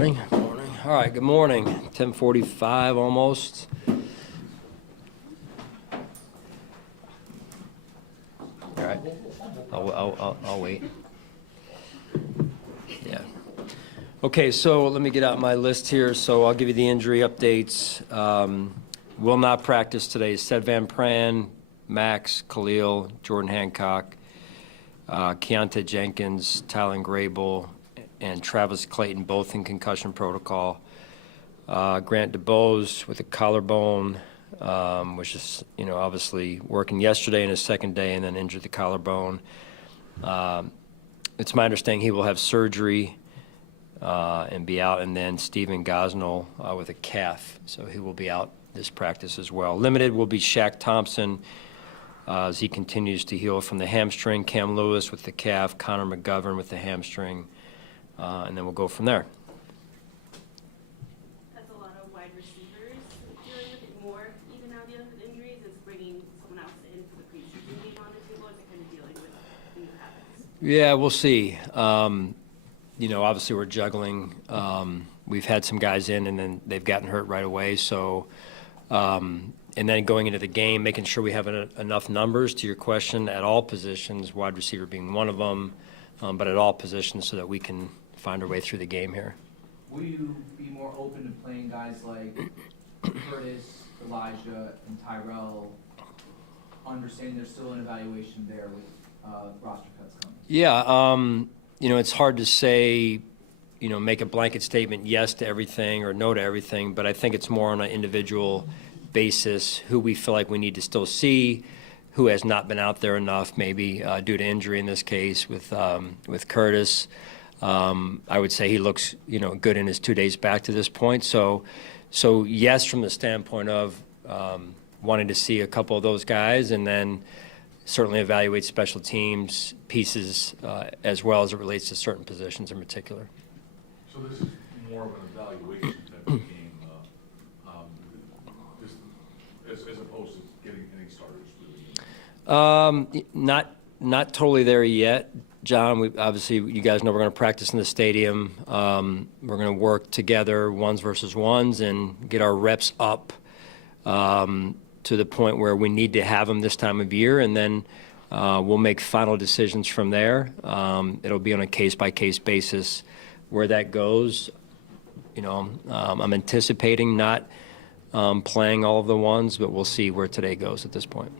Morning. Morning. All right, good morning. 10:45 almost. All right. I'll wait. Yeah. Okay, so let me get out my list here. So I'll give you the injury updates. Will not practice today. Seth Van Pran, Max, Khalil, Jordan Hancock, Keontae Jenkins, Tylen Grable, and Travis Clayton, both in concussion protocol. Grant DeBose with a collarbone, which is, obviously working yesterday and his second day and then injured the collarbone. It's my understanding he will have surgery and be out, and then Steven Gosnell with a calf, so he will be out this practice as well. Limited will be Shaq Thompson as he continues to heal from the hamstring, Cam Lewis with the calf, Connor McGovern with the hamstring, and then we'll go from there. That's a lot of wide receivers dealing with it more, even now dealing with injuries. Is bringing someone else in for the preseason game on the table, or is it kind of dealing with new habits? Yeah, we'll see. Obviously we're juggling. We've had some guys in, and then they've gotten hurt right away. So, and then going into the game, making sure we have enough numbers, to your question, at all positions, wide receiver being one of them, but at all positions so that we can find our way through the game here. Will you be more open to playing guys like Curtis, Elijah, and Tyrell, understanding there's still an evaluation there with roster cuts coming? Yeah, it's hard to say, make a blanket statement yes to everything or no to everything, but I think it's more on an individual basis who we feel like we need to still see, who has not been out there enough, maybe due to injury in this case with Curtis. I would say he looks, good in his 2 days back to this point. So yes, from the standpoint of wanting to see a couple of those guys, and then certainly evaluate special teams pieces as well as it relates to certain positions in particular. So this is more of an evaluation type of game, just as opposed to getting any starters really? Not totally there yet, John. Obviously, you guys know we're going to practice in the stadium. We're going to work together, ones versus ones, and get our reps up to the point where we need to have them this time of year, and then we'll make final decisions from there. It'll be on a case-by-case basis where that goes. I'm anticipating not playing all of the ones, but we'll see where today goes at this point.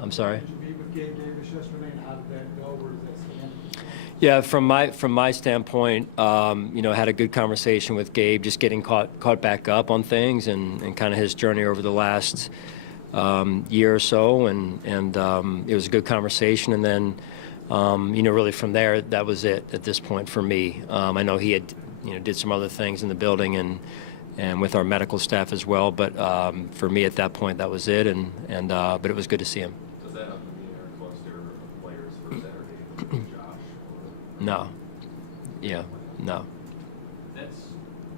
I'm sorry? Did you meet with Gabe Davis yesterday, and how did that go? Where does that stand? Yeah, from my standpoint, had a good conversation with Gabe, just getting caught back up on things and kind of his journey over the last year or so, and it was a good conversation. And then, really from there, that was it at this point for me. I know he had, did some other things in the building and with our medical staff as well, but for me at that point, that was it. But it was good to see him. Does that have to be in our cluster of players for Saturday, Josh? No. Yeah. No. That's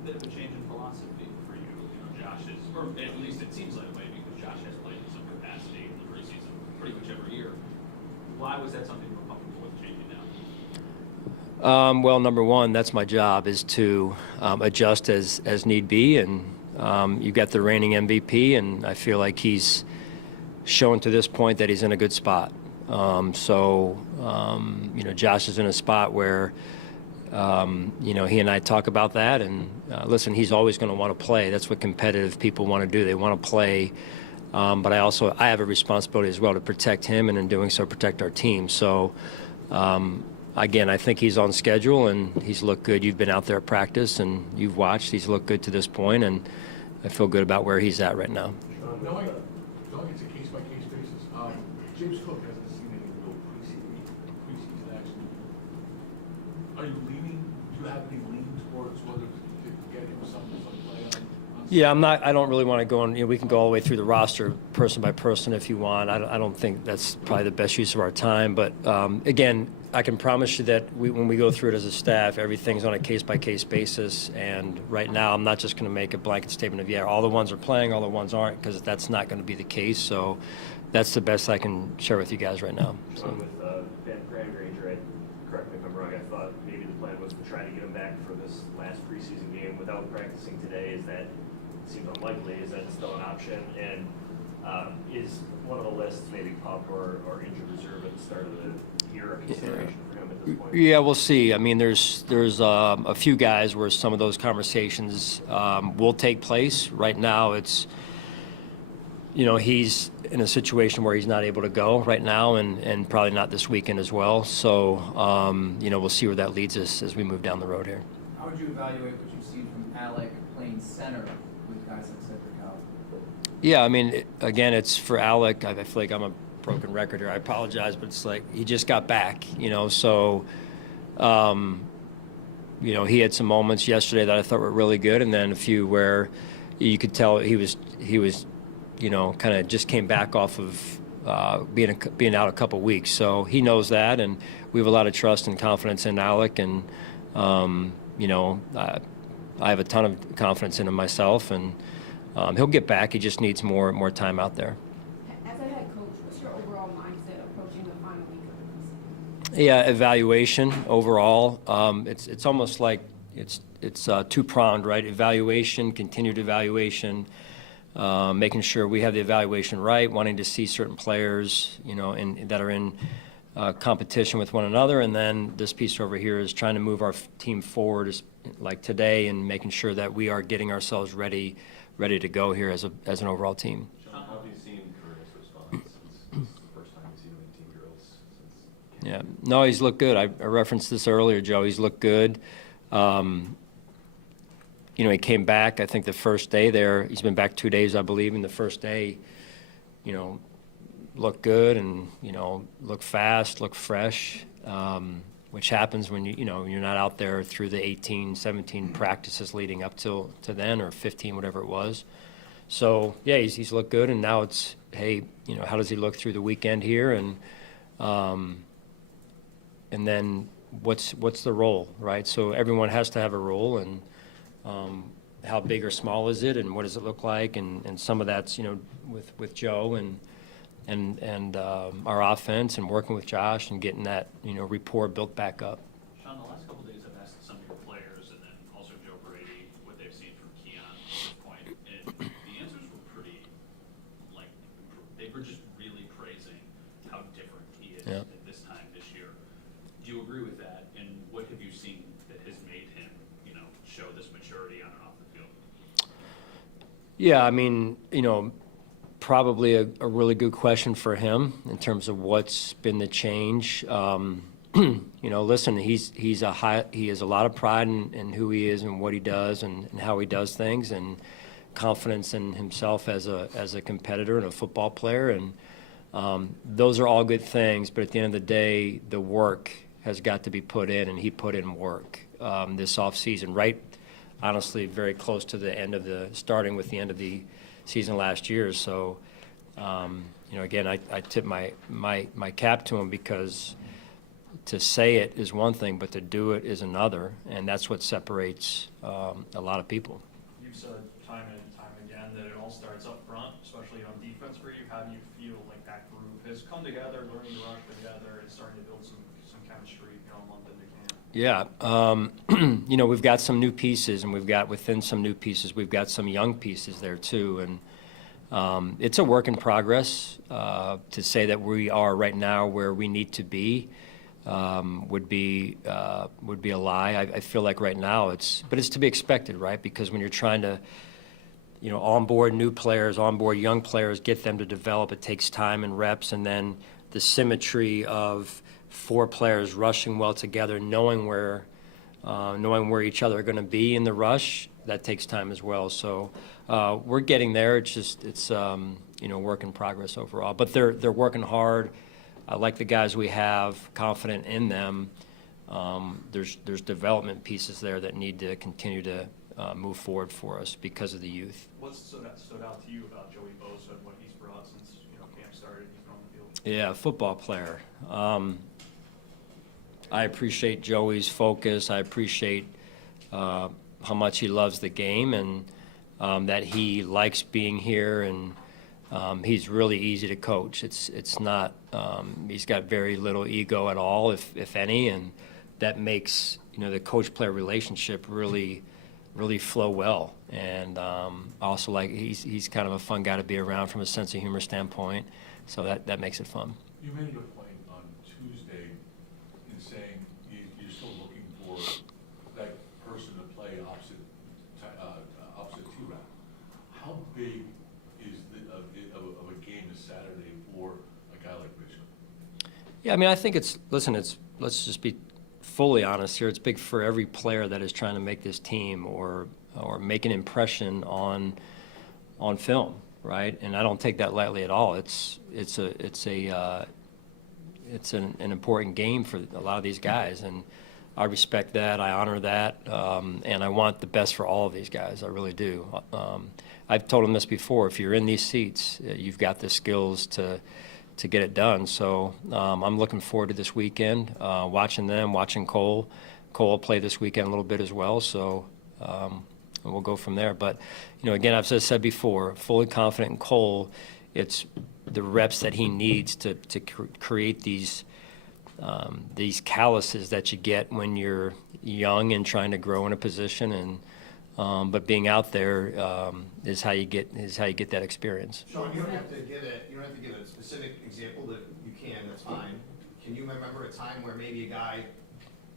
a bit of a change in philosophy for you. Josh is, or at least it seems that way, because Josh has played in some capacity in the preseason pretty much every year. Why was that something you were comfortable with changing now? Well, number one, that's my job, is to adjust as need be, and you've got the reigning MVP, and I feel like he's shown to this point that he's in a good spot. Josh is in a spot where, he and I talk about that, and listen, he's always going to want to play. That's what competitive people want to do. They want to play. But I have a responsibility as well to protect him, and in doing so, protect our team. So, again, I think he's on schedule, and he's looked good. You've been out there at practice, and you've watched. He's looked good to this point, and I feel good about where he's at right now. Knowing it's a case-by-case basis, James Cook hasn't seen any real preseason action. Are you leaning? Do you have any lean towards whether to get him some play on? Yeah, I don't really want to go on. We can go all the way through the roster, person by person, if you want. I don't think that's probably the best use of our time. But again, I can promise you that when we go through it as a staff, everything's on a case-by-case basis. And right now, I'm not just going to make a blanket statement of, yeah, all the ones are playing, all the ones aren't, because that's not going to be the case. So that's the best I can share with you guys right now. Sean, with Van Pran Granger, correct me if I'm wrong, I thought maybe the plan was to try to get him back for this last preseason game without practicing today, is that, seems unlikely, is that still an option? And is one of the lists maybe PUP or injured reserve at the start of the year a consideration for him at this point? Yeah, we'll see. I mean, there's a few guys where some of those conversations will take place. Right now, it's, he's in a situation where he's not able to go right now, and probably not this weekend as well. So, we'll see where that leads us as we move down the road here. How would you evaluate what you've seen from Alec playing center with guys like Cedric Howard? Yeah, I mean, again, it's for Alec. I feel like I'm a broken record here. I apologize, but it's like he just got back, so, he had some moments yesterday that I thought were really good, and then a few where you could tell he was, kind of just came back off of being out a couple weeks. So he knows that, and we have a lot of trust and confidence in Alec, and, I have a ton of confidence in him myself, and he'll get back. He just needs more time out there. As a head coach, what's your overall mindset approaching the final week of the season? Yeah, evaluation overall. It's almost like it's two-pronged, right? Evaluation, continued evaluation, making sure we have the evaluation right, wanting to see certain players, that are in competition with one another, and then this piece over here is trying to move our team forward, like today, and making sure that we are getting ourselves ready to go here as an overall team. Sean, how have you seen Curtis respond since this is the first time you've seen him in team drills since? Yeah, no, he's looked good. I referenced this earlier, Joe. He's looked good. He came back, I think, the first day there. He's been back 2 days, I believe, and the first day, looked good and, looked fast, looked fresh, which happens when you're not out there through the 18, 17 practices leading up to then, or 15, whatever it was. So, yeah, he's looked good, and now it's, hey, how does he look through the weekend here, and then what's the role, right? So everyone has to have a role, and how big or small is it, and what does it look like, and some of that's with Joe and our offense, and working with Josh and getting that rapport built back up. Sean, the last couple of days I've asked some of your players and then also Joe Brady what they've seen from Keon at this point, and the answers were pretty, they were just really praising how different he is Yeah. at this time this year. Do you agree with that, and what have you seen that has made him, show this maturity on and off the field? Yeah, I mean, probably a really good question for him in terms of what's been the change. Listen, he has a lot of pride in who he is and what he does and how he does things, and confidence in himself as a competitor and a football player, and those are all good things. But at the end of the day, the work has got to be put in, and he put in work this offseason, right? Honestly, very close to starting with the end of the season last year. So, again, I tip my cap to him, because to say it is one thing, but to do it is another, and that's what separates a lot of people. You've said time and time again that it all starts up front, especially on defense for you. How do you feel like that group has come together, learning to rush together, and starting to build some chemistry, a month into camp? Yeah, we've got some new pieces, and within some new pieces, we've got some young pieces there too, and it's a work in progress. To say that we are right now where we need to be would be a lie. I feel like right now it's to be expected, right? Because when you're trying to onboard new players, onboard young players, get them to develop, it takes time and reps, and then the symmetry of 4 players rushing well together, knowing where each other are going to be in the rush, that takes time as well. So we're getting there. It's work in progress overall. But they're working hard. I like the guys we have, confident in them. There's development pieces there that need to continue to move forward for us because of the youth. What stood out to you about Joey Bosa and what he's brought since camp started? He's been on the field. Yeah, football player. I appreciate Joey's focus. I appreciate how much he loves the game, and that he likes being here, and he's really easy to coach. It's not he's got very little ego at all, if any, and that makes the coach-player relationship really flow well. And also, like, he's kind of a fun guy to be around from a sense of humor standpoint, so that makes it fun. You made a point on Tuesday in saying you're still looking for that person to play opposite T-Rack. How big is of a game this Saturday for a guy like Bishop? Yeah, I mean, I think let's just be fully honest here. It's big for every player that is trying to make this team or make an impression on film, right? And I don't take that lightly at all. It's an important game for a lot of these guys, and I respect that. I honor that, and I want the best for all of these guys. I really do. I've told them this before. If you're in these seats, you've got the skills to get it done. So I'm looking forward to this weekend, watching them, watching Cole. Cole will play this weekend a little bit as well. So we'll go from there. But again, I've said before, fully confident in Cole. It's the reps that he needs to create these calluses that you get when you're young and trying to grow in a position, and but being out there is how you get that experience. Sean, you don't have to give a specific example. That you can, that's fine. Can you remember a time where maybe a guy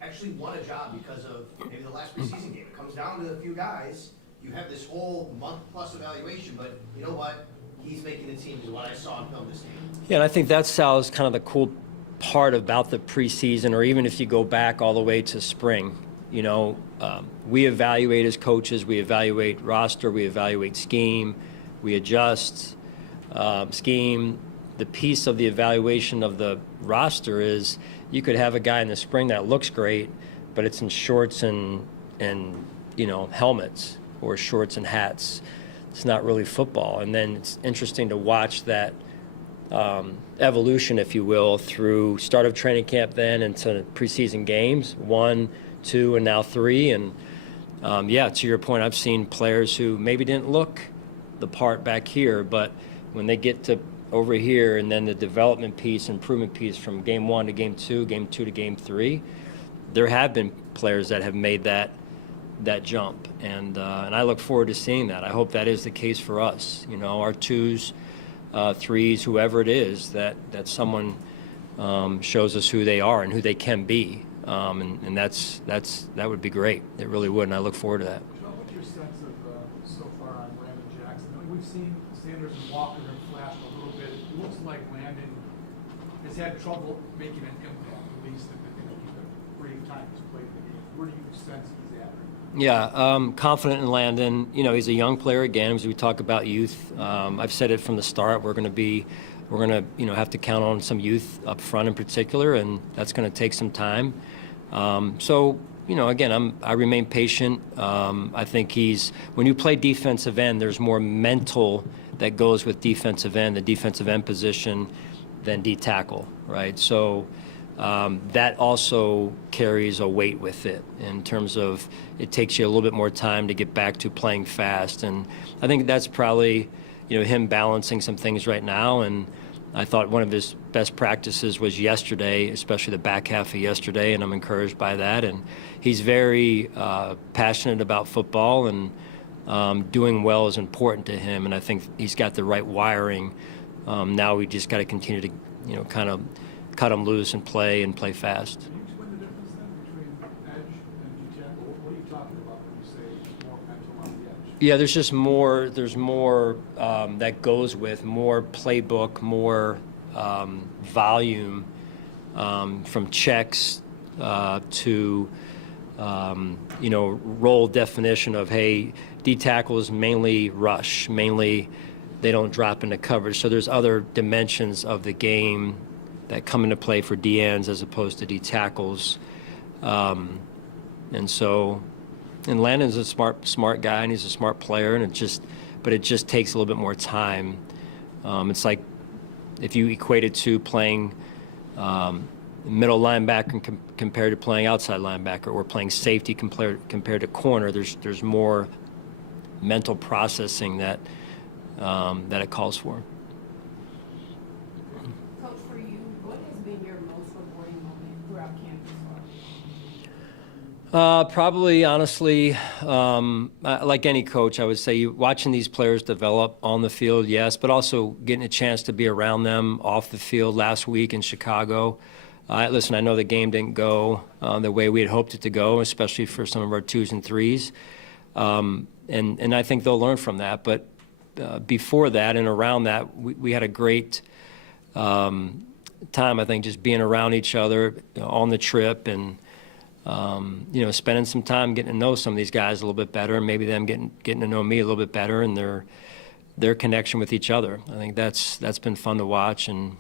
actually won a job because of maybe the last preseason game? It comes down to a few guys. You have this whole month-plus evaluation, but you know what? He's making the team is what I saw in film this game. Yeah, and I think that's Sal's kind of the cool part about the preseason, or even if you go back all the way to spring. We evaluate as coaches, we evaluate roster, we evaluate scheme, we adjust scheme. The piece of the evaluation of the roster is you could have a guy in the spring that looks great, but it's in shorts and helmets, or shorts and hats. It's not really football. And then it's interesting to watch that evolution, if you will, through start of training camp then into preseason games, 1, 2, and now 3. And to your point, I've seen players who maybe didn't look the part back here, but when they get to over here, and then the development piece, improvement piece from game 1 to game 2, game 2 to game 3, there have been players that have made that jump, and I look forward to seeing that. I hope that is the case for us. Our 2s, 3s, whoever it is, that someone shows us who they are and who they can be, and that would be great. It really would, and I look forward to that. Sean, what's your sense of so far on Landon Jackson? I mean, we've seen Sanders and Walker have flashed a little bit. It looks like Landon has had trouble making an impact, at least in the brief time he's played the game. Where do you sense he's at? Yeah, confident in Landon. He's a young player again. As we talk about youth, I've said it from the start. We're going to have to count on some youth up front in particular, and that's going to take some time. Again, I remain patient. I think when you play defensive end, there's more mental that goes with defensive end, the defensive end position, than D tackle, right? So that also carries a weight with it in terms of it takes you a little bit more time to get back to playing fast. And I think that's probably, him balancing some things right now. And I thought one of his best practices was yesterday, especially the back half of yesterday, and I'm encouraged by that. And he's very passionate about football, and doing well is important to him. And I think he's got the right wiring. Now we just got to continue to, kind of cut him loose and play fast. Can you explain the difference then between edge and D tackle? What are you talking about when you say more mental on the edge? Yeah, there's more that goes with more playbook, more volume from checks to role definition of, hey, D tackle is mainly rush, mainly they don't drop into coverage. So there's other dimensions of the game that come into play for D ends as opposed to D tackles, and Landon's a smart guy, and he's a smart player, and it just takes a little bit more time. It's like if you equate it to playing middle linebacker compared to playing outside linebacker, or playing safety compared to corner. There's more mental processing that it calls for. Coach, for you, what has been your most rewarding moment throughout camp so Probably, honestly, like any coach, I would say watching these players develop on the field, yes, but also getting a chance to be around them off the field last week in Chicago. Listen, I know the game didn't go the way we had hoped it to go, especially for some of our 2s and 3s. And I think they'll learn from that. But before that and around that, we had a great time, I think, just being around each other on the trip and spending some time getting to know some of these guys a little bit better, and maybe them getting to know me a little bit better, and their connection with each other. I think that's been fun to watch, and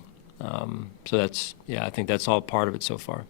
so I think that's all part of it so far.